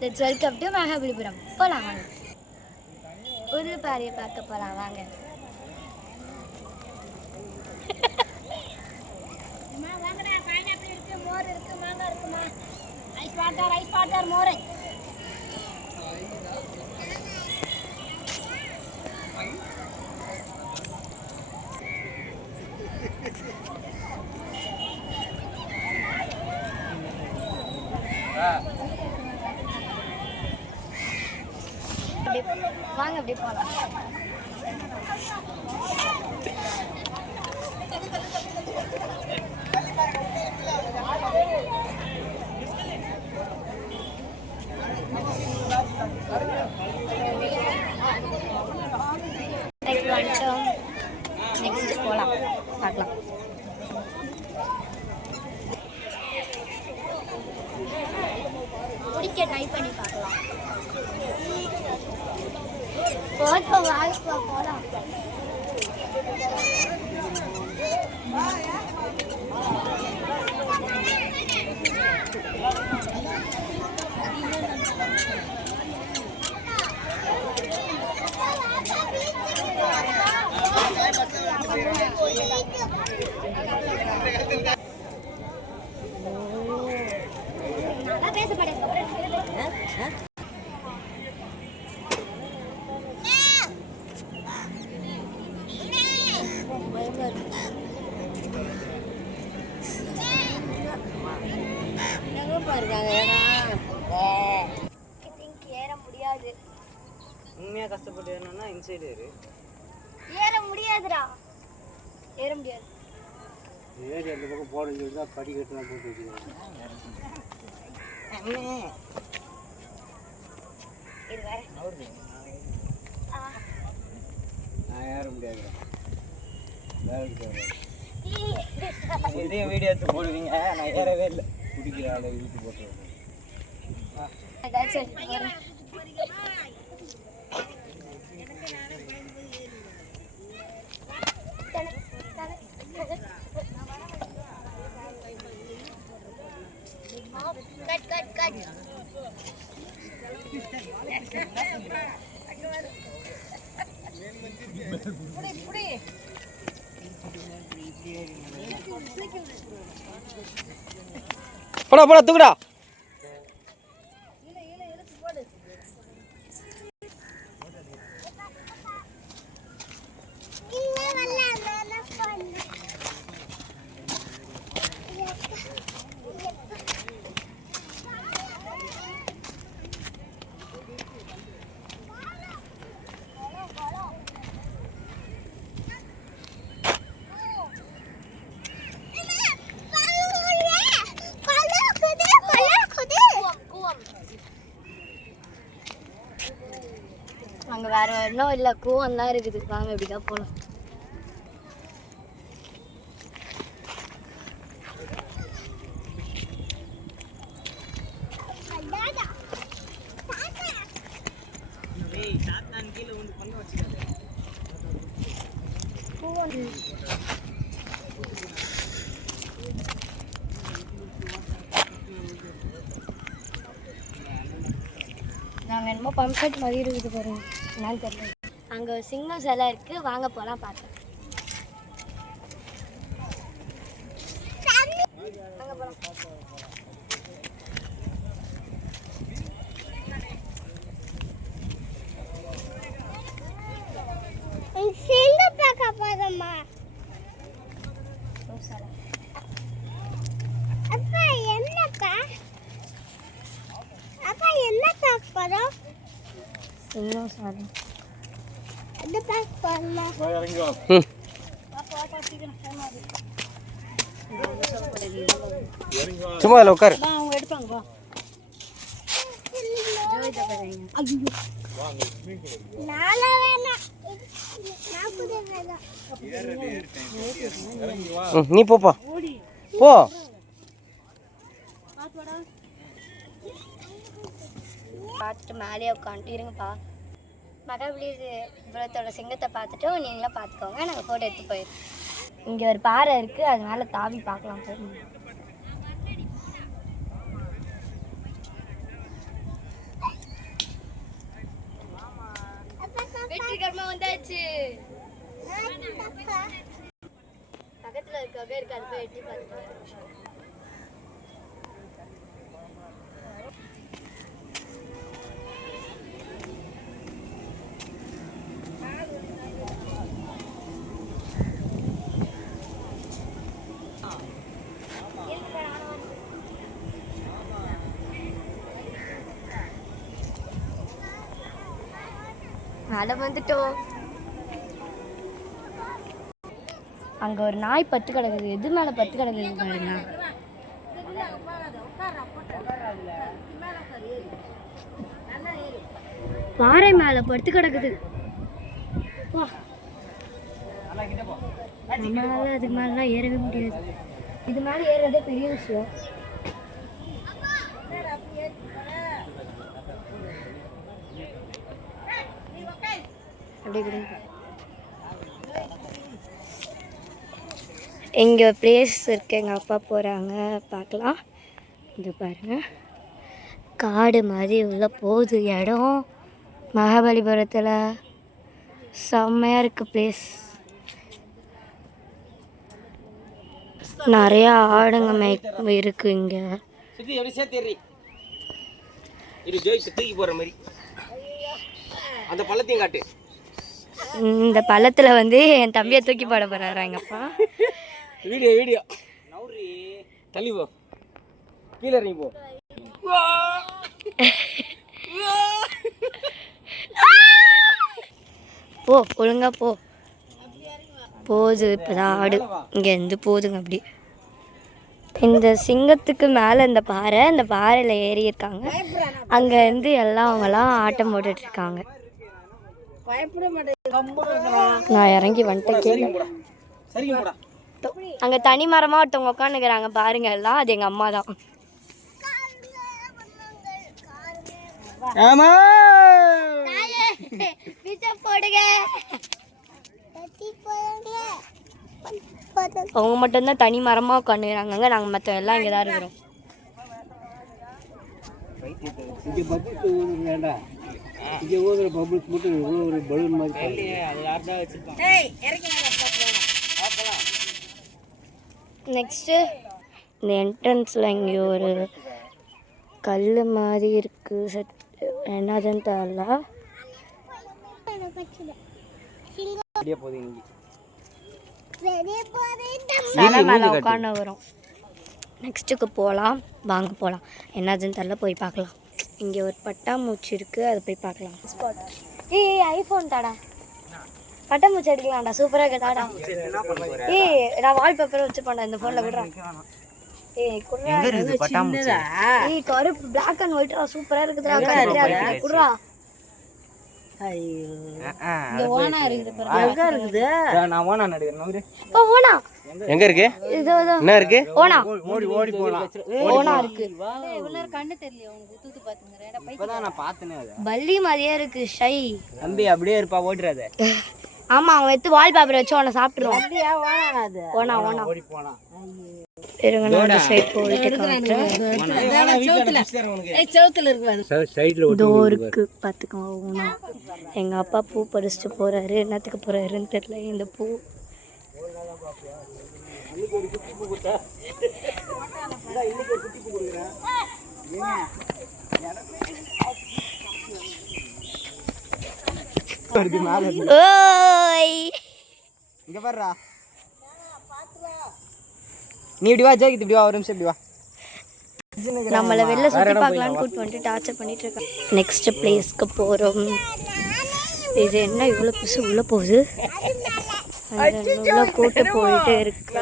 Let's welcome to Mahabalipuram. போகலாம் வாங்க. உருளு பாறையை பார்க்க போகலாம் வாங்க. மோர் இருக்கு, மாங்காய் இருக்குமா? ஐஸ் வாட்டர் மோர். வாங்க அப்படியே போகலாம். வந்துட்டோம். நெக்ஸ்ட் போகலாம், பார்க்கலாம். குடிக்க ட்ரை பண்ணி பார்க்கலாம். போகலாம். ஏற முடியாது. உண்மையா கஷ்டப்பட்டு ஏறணும்னா இன்சைடு ஏற முடியாதுடா. ஏற முடியாது. ஏறி அந்த பக்கம் போடணும்னு சொல்லி தான் படிக்கட்டுலாம் போட்டு வச்சுக்கிறேன். நான் ஏற முடியாது. இதையும் வீடியோ எடுத்து போடுவீங்க. நான் ஏறவே இல்லை. குடிக்கிற ஆளை இழுத்து போட்டுருவேன். போடா போடா தூக்குடா. அங்கே வேற ஒன்றும் இல்லை, கூவம் தான் இருக்குது. வாங்க இப்படிதான் போகலாம். நாங்கள் என்னமோ பம்ப் செட் மாதிரி இருக்குது பாருங்க, என்னன்னு தெரியல. அங்கே ஒரு சிங்கம் சிலை இருக்குது, வாங்க போகலாம் பார்த்தேன். சும்மா அதில் உட்காரு. அவங்க எடுப்பாங்க. நீ போப்பா போ. பார்த்துட்டு மேலே உட்காந்துட்டு இருங்கப்பா. மகாபலிபுரத்தோட சிங்கத்தை பார்த்துட்டு நீங்களும் பார்த்துக்கோங்க. நாங்கள் ஃபோட்டோ எடுத்து போயிடுறோம். இங்கே ஒரு பாறை இருக்குது, அது மேலே தாவி பார்க்கலாம் சார். போச்சு. பக்கத்துல இருக்க இருக்கு அது போய் எட்டி பார்த்துட்டு மேலே வந்துட்டோம். அங்கே ஒரு நாய் பத்து கிடக்குது. எது மேலே பத்து கிடக்குது பாருங்க. பாறை மேலே படுத்து கிடக்குது. நம்மளால அதுக்கு மேலாம் ஏறவே முடியாது. இது மேலே ஏறுறதே பெரிய விஷயம். இங்கே பிளேஸ் இருக்கு. எங்கள் அப்பா போகிறாங்க, பார்க்கலாம். இது பாருங்க, காடு மாதிரி உள்ள போகுது இடம். மகாபலிபுரத்தில் செம்மையாக இருக்குது பிளேஸ். நிறையா ஆடுங்க இருக்குது இங்கே. அந்த பள்ளத்தையும் காட்டு. இந்த பள்ளத்தில் வந்து என் தம்பியை தூக்கி போட போகிறாரு எங்கள் அப்பா. வீடியோ தள்ளி போ, கீழே இறங்கி போ. போ ஒழுங்கா போ. போகுது இப்போதான் ஆடு இங்கேருந்து போகுதுங்க. அப்படி இந்த சிங்கத்துக்கு மேலே இந்த பாறை, இந்த பாறையில் ஏறி இருக்காங்க. அங்கேருந்து எல்லாம் அவங்களாம் ஆட்டம் போட்டுட்ருக்காங்க. நான் இறங்கி வந்துட்டேன். அங்கே தனி மரமாக ஒருத்தவங்க உட்காந்துக்கிறாங்க பாருங்க, எல்லாம் அது எங்கள் அம்மா தான். அவங்க மட்டும்தான் தனி மரமாக உட்காந்துக்கிறாங்க. நாங்கள் மற்ற எல்லாம் இங்கே தான் இருக்கிறோம். நெக்ஸ்ட்டு இந்த என்ட்ரன்ஸில் இங்கே ஒரு கல் மாதிரி இருக்குது. என்னதுன்னு தெரியல. சிலை மேலே உட்காந்து வரும். நெக்ஸ்ட்டுக்கு போகலாம், வாங்க போகலாம். என்னதுன்னு தெரியல, போய் பார்க்கலாம். இங்கே ஒரு பட்டாம்பூச்சி இருக்குது, அதை போய் பார்க்கலாம். ஏய் ஐஃபோன் தாடா, பட்டாம்பூச்சி அடிக்கலாம்டா, சூப்பராக இருக்குது தாடா. ஏய் நான் வால்பேப்பர் வச்சு பண்ணேன் இந்த ஃபோனில் விடுறேன். ஏய் குர்ரா, ஏய் கருப்பு பிளாக் அண்ட் ஒயிட்டா சூப்பராக இருக்குதுடா. குர்ரா இந்த ஓனா இருக்குது பாருங்க. எங்க இருக்குது? நான் ஓனா நடிக்கிறேன். ஓ ஓனா எங்க இருக்கு? இதோ என்ன இருக்கு? ஓனா ஓடி போலாம். ஓனா இருக்கு. இவ்வளவு கண்ணு தெரியல உங்களுக்கு. தூத்து பாத்துங்கறேன். இப்பதான் நான் பார்த்தனே. அது பல்லி மாதிரியே இருக்கு. ஷை தம்பி அப்படியே இருப்பா, ஓடிராத. ஆமா, அவன் எடுத்து வால் பேப்பர் வச்சு அவனை சாப்பிட்டுருவான். ஓனா ஓனா ஓடி போனா. இருங்க நான் அந்த சைடு போயிட்டு காட்டுறேன். இதோ இருக்கு பார்த்துக்கோங்க ஓனா. எங்கள் அப்பா பூ பறிச்சுட்டு போகிறாரு. என்னத்துக்கு போகிறாருன்னு தெரியல. இந்த பூ ஓய் இங்க பாருடா. நீ இப்படி வா ஜெயிக்கு, இப்படி வா, ஒரு நிமிஷம் இப்படி வா. நம்மளை வெளில சுற்றி பார்க்கலான்னு கூட்டு வந்துட்டு டார்ச்சர் பண்ணிட்டு இருக்கேன். நெக்ஸ்ட் பிளேஸ்க்கு போகிறோம். இது என்ன இவ்வளோ பிசு உள்ளே போகுது? உள்ள கூட்டு போயிட்டே இருக்கு.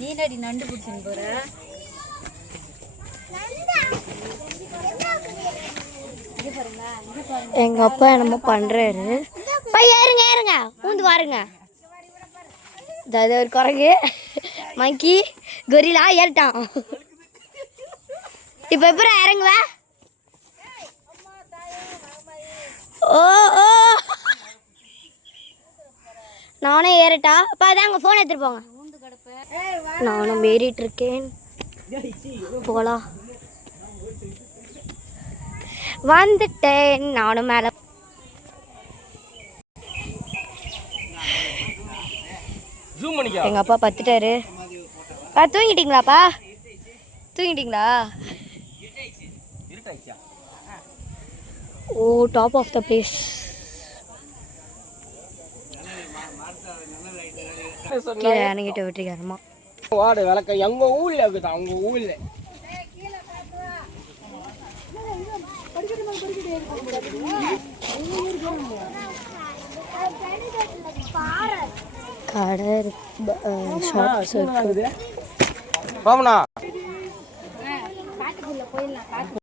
நீ நண்டு பிடிச்சின்னு போற. எங்க அப்பா என்னமோ பண்றாரு. ஏறுங்க ஏறுங்க, ஊந்து வாருங்க. ஒரு குரங்கு மங்கி கொரிலா ஏறிட்டான். இப்ப எப்படி இறங்குவ? ஓ ஓ நானே ஏறட்டா அப்பா அதான் அங்கே ஃபோன் எடுத்துட்டு போங்க. நானும் ஏறிட்டு இருக்கேன். போகலாம். வந்துட்டேன் நானும் மேலே. ஜூம் பண்ணிக்கோ. எங்கள் அப்பா பத்துட்டாரு. தூங்கிட்டீங்களாப்பா? தூங்கிட்டீங்களா? இருட்டாச்சா? ஓ டாப் ஆஃப் த பிளேஸ். கீழே இறங்கிட்டு விட்டுருக்காருமா. வாடு விளக்க எங்க ஊர்ல இருக்குது, அவங்க ஊர்ல. கடை ஷாப்ஸ் இருக்கு. பாவனா